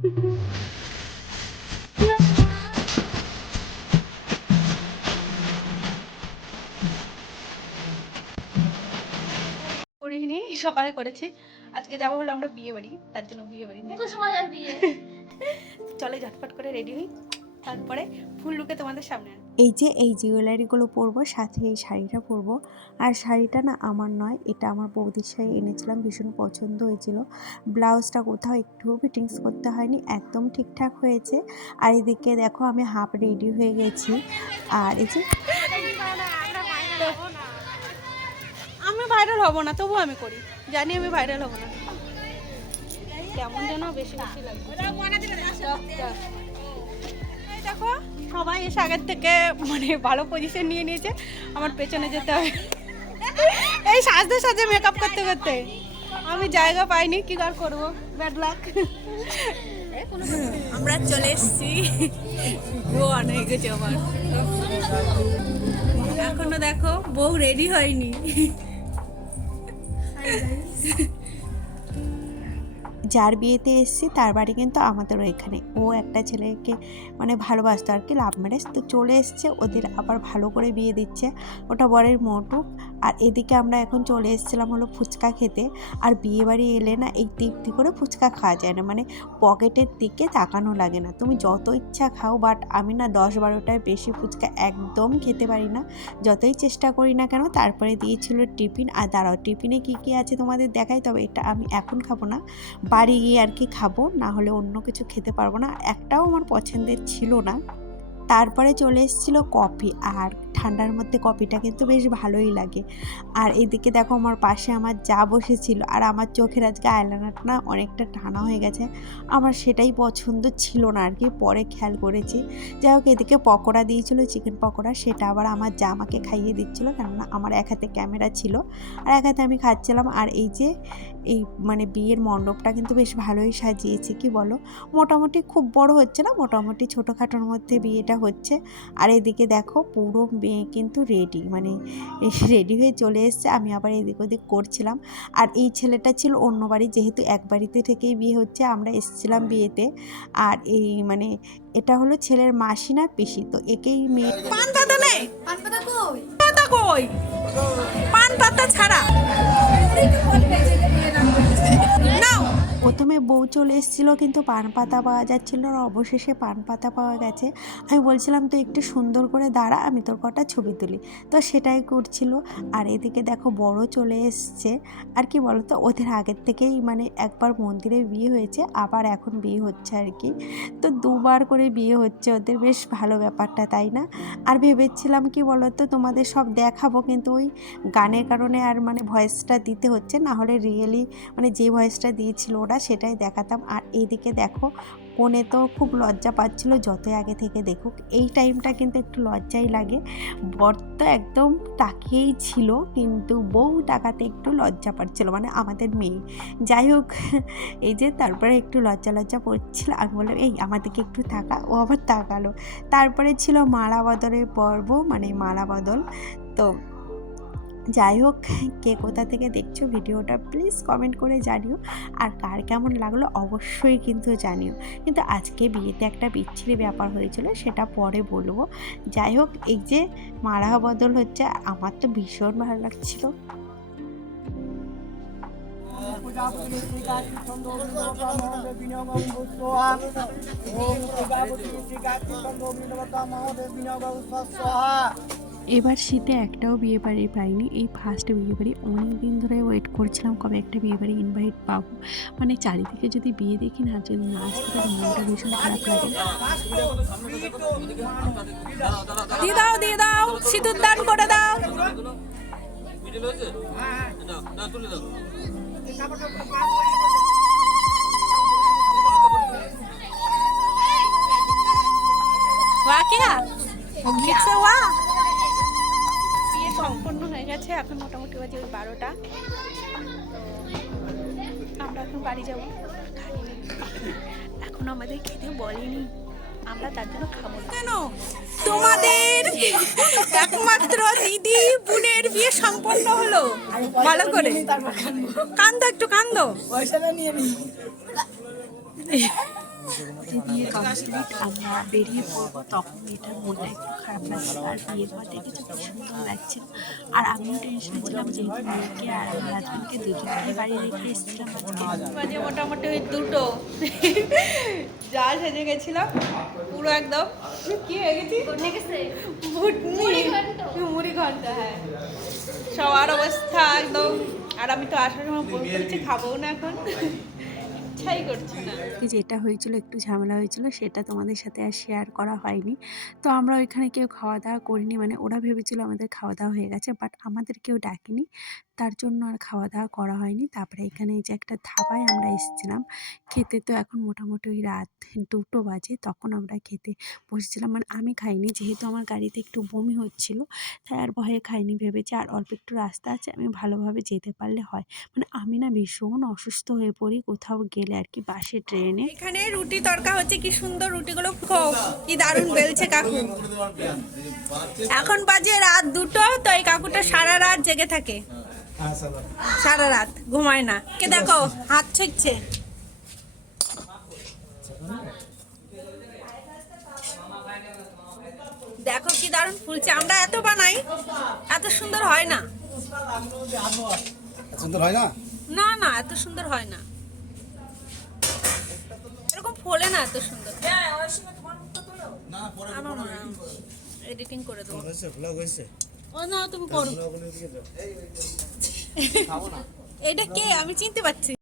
করিনি, সকালে করেছি। আজকে যাবো বলে আমরা বিয়ে বাড়ি, তার জন্য বিয়ে বাড়ি চলে ঝটপট করে রেডি হই, তারপরে ফুল লুকে তোমাদের সামনে। এই যে এই জুয়েলারিগুলো পরবো, সাথে এই শাড়িটা পরবো। আর শাড়িটা না আমার নয়, এটা আমার বৌদির শাড়ি এনেছিলাম, ভীষণ পছন্দ হয়েছিল। ব্লাউজটা কোথাও একটু ফিটিংস করতে হয়নি, একদম ঠিকঠাক হয়েছে। আর এদিকে দেখো আমি হাফ রেডি হয়ে গেছি। আর এই যে আমি ভাইরাল হব না, তবু আমি করি, জানি আমি ভাইরাল হব না। কেমন যেন বেশি বেশি লাগবে। দেখো সবাই এসে আগের থেকে মানে ভালো পজিশন নিয়ে নিয়েছে, আমার পেছনে যেতে হবে। এই সাজতে সাজে মেকআপ করতে করতে আমি জায়গা পাইনি, কি আর করবো, ব্যাড লাক। আমরা চলে এসেছি, অনেক গেছে আমার। এখনো দেখো বউ রেডি হয়নি। যার বিয়েতে এসেছি তার বাড়ি কিন্তু আমাদেরও এখানে। ও একটা ছেলেকে মানে ভালোবাসতো আর কি, লাভ ম্যারেজ, তো চলে এসছে, ওদের আবার ভালো করে বিয়ে দিচ্ছে, ওটা বরের মৌটুক। আর এদিকে আমরা এখন চলে এসেছিলাম হলো ফুচকা খেতে। আর বিয়ে বাড়ি এলে না এই তৃপ্তি করে ফুচকা খাওয়া যায় না, মানে পকেটের দিকে তাকানো লাগে না, তুমি যত ইচ্ছা খাও। বাট আমি না 10-12টায় বেশি ফুচকা একদম খেতে পারি না, যতই চেষ্টা করি না কেন। তারপরে দিয়েছিল টিফিন। আর দাঁড়াও, টিফিনে কী কী আছে তোমাদের দেখাই, তবে এটা আমি এখন খাবো না, বাড়ি গিয়ে আর কি খাবো, না হলে অন্য কিছু খেতে পারবো না। একটাও আমার পছন্দের ছিল না। তারপরে চলে এসেছিলো কফি, আর ঠান্ডার মধ্যে কফিটা কিন্তু বেশ ভালোই লাগে। আর এদিকে দেখো আমার পাশে আমার যা বসেছিল, আর আমার চোখের আজকে আইলাইনারটা না অনেকটা টানা হয়ে গেছে, আমার সেটাই পছন্দ ছিল না আর কি, পরে খেয়াল করেছি। যাই হোক, এদিকে পকোড়া দিয়েছিল, চিকেন পকোড়া, সেটা আবার আমার যা আমাকে খাইয়ে দিচ্ছিলো, কেননা আমার এক হাতে ক্যামেরা ছিল আর এক হাতে আমি খাচ্ছিলাম। আর এই যে এই মানে বিয়ের মণ্ডপটা কিন্তু বেশ ভালোই সাজিয়েছে, কি বলো, মোটামুটি খুব বড় হচ্ছে না, মোটামুটি ছোটোখাটোর মধ্যে বিয়েটা হচ্ছে। আর এদিকে দেখো পুরো মেয়ে কিন্তু রেডি, মানে রেডি হয়ে চলে এসছে, আমি আবার এদিক ওদিক করছিলাম। আর এই ছেলেটা ছিল অন্য বাড়ি, যেহেতু এক বাড়িতে থেকেই বিয়ে হচ্ছে, আমরা এসেছিলাম বিয়েতে। আর এই মানে এটা হলো ছেলের মাসি না পিসি, তো একেই মেয়ে। পান পাতা নেই, পান পাতা কই, পাতা কই, পান পাতা ছাড়া নাও। প্রথমে বউ চলে এসেছিলো, কিন্তু পান পাতা পাওয়া যাচ্ছিলো না, অবশেষে পান পাতা পাওয়া গেছে। আমি বলছিলাম তো একটু সুন্দর করে দাঁড়া, আমি তোর কটা ছবি তুলি, তো সেটাই করছিল। আর এদিকে দেখো বড় চলে এসছে। আর কি বলতো, ওদের আগের থেকেই মানে একবার মন্দিরে বিয়ে হয়েছে, আবার এখন বিয়ে হচ্ছে আর কি, তো দুবার করে বিয়ে হচ্ছে ওদের, বেশ ভালো ব্যাপারটা, তাই না? আর ভেবেছিলাম কি বলতো, তোমাদের সব দেখাবো, কিন্তু ওই গানের কারণে আর মানে ভয়েসটা দিতে হচ্ছে, না হলে রিয়েলি মানে যে ভয়েসটা দিয়েছিল ওরা সেটাই দেখাতাম। আর এইদিকে দেখো কোণে তো খুব লজ্জা পাচ্ছিল, যতই আগে থেকে দেখুক, এই টাইমটা কিন্তু একটু লজ্জাই লাগে। বর তো একদম তাকিয়েই ছিল, কিন্তু বউ তাকাতে একটু লজ্জা পাচ্ছিল, মানে আমাদের মেয়ে। যাই হোক, এই যে তারপরে একটু লজ্জা লজ্জা পড়ছিল, আমি বললাম এই আমাদেরকে একটু তাকা, ও আবার তাকালো। তারপরে ছিল মালা বদলের পর্ব, মানে মালা বদল। তো যাই হোক, কে কোথা থেকে দেখছো ভিডিওটা প্লিজ কমেন্ট করে জানিও, আর কার কেমন লাগলো অবশ্যই কিন্তু জানিও। কিন্তু আজকে বিয়েতে একটা বিচ্ছিরি ব্যাপার হয়েছিল, সেটা পরে বলবো। যাই হোক, এই যে মালা বদল হচ্ছে, আমার তো ভীষণ ভালো লাগছিল। এবার শীতে একটাও বিয়ে বাড়ি পাইনি, এই ফার্স্ট বিয়ে বাড়ি। অনেক দিন ধরে ওয়েট করছিলাম কবে একটা বিয়ে বাড়ি ইনভাইট পাবো, মানে চারিদিকে যদি বিয়ে দেখি না, যদি না আসতে পারি মনটা ভীষণ খারাপ লাগে। দিয়ে দাও, দিয়ে দাও, সিঁদুর দান করে দাও। वाह क्या ठीक से हुआ। বিয়ে সম্পন্ন হয়ে গেছে, এখন মোটামুটি বাজে ওই 12টা। আমরা এখন বাড়ি যাবো, এখন আমাদের খেতে বলেনি, আমরা তার জন্য খাবো না। কেন তোমাদের একমাত্র দিদি বোনের বিয়ে সম্পন্ন হলো, ভালো করে কান্দো, একটু কান্দো। বিয়ে কমপ্লিট আমরা বেরিয়ে পড়বো, তখন মেয়েটার মনটা একটু খারাপ লাগছিল। আর বিয়ের পর দেখেছি খুব সুন্দর লাগছিল। আর আমিও টেনশনে ছিলাম, যেহেতু মেয়েকে আর আমার হাজব্যান্ডকে দুজনকে বাড়ি রেখে এসেছিলাম আজকে। বাজে মোটামুটি ওই দুটো যা সেজে গেছিলাম পুরো একদম কি হয়ে গেছি মুড়ি ঘন্টা। হ্যাঁ, সবার অবস্থা একদম। আর আমি তো আসার সময় ফোন করেছি, খাবো না এখন, ইচ্ছাই করছে না। যেটা হয়েছিল, একটু ঝামেলা হয়েছিল, সেটা তোমাদের সাথে আর শেয়ার করা হয়নি। তো আমরা ওইখানে কেউ খাওয়া দাওয়া করিনি, মানে ওরা ভেবেছিল আমাদের খাওয়া দাওয়া হয়ে গেছে, বাট আমাদের কেউ ডাকেনি, তার জন্য আর খাওয়া দাওয়া করা হয়নি। তারপরে এখানে এই যে একটা ধাবায় আমরা এসেছিলাম খেতে। তো এখন মোটামুটি ওই রাত 2টো বাজে, তখন আমরা খেতে বসেছিলাম। মানে আমি খাইনি, যেহেতু আমার গাড়িতে একটু বমি হচ্ছিল, তাই আর ভয়ে খাইনি। ভেবেছি আর অল্প একটু রাস্তা আছে, আমি ভালোভাবে যেতে পারলে হয়। মানে আমি না ভীষণ অসুস্থ হয়ে পড়ি কোথাও গেলে আর কি, বাসে ট্রেনে। এখানে রুটি তড়কা হচ্ছে, কি সুন্দর রুটিগুলো কি দারুণ বেলছে কাকু। এখন বাজে রাত 2টো, তো এই কাকুটা সারা রাত জেগে থাকে, সারা রাত ঘুমায় না। কে দেখো হাত ছেঁকছে। দেখো কি দারুণ ফুলছে। আমরা এত বানাই, এত সুন্দর হয় না। সুন্দর হয় না? না না, এত সুন্দর হয় না, এরকম ফোলে না এত সুন্দর। আমার মনে হয় এডিটিং করে দেবো। ব্লগ হয়েছে। ও না, তুমি করো। এটা কে আমি চিনতে পারছি।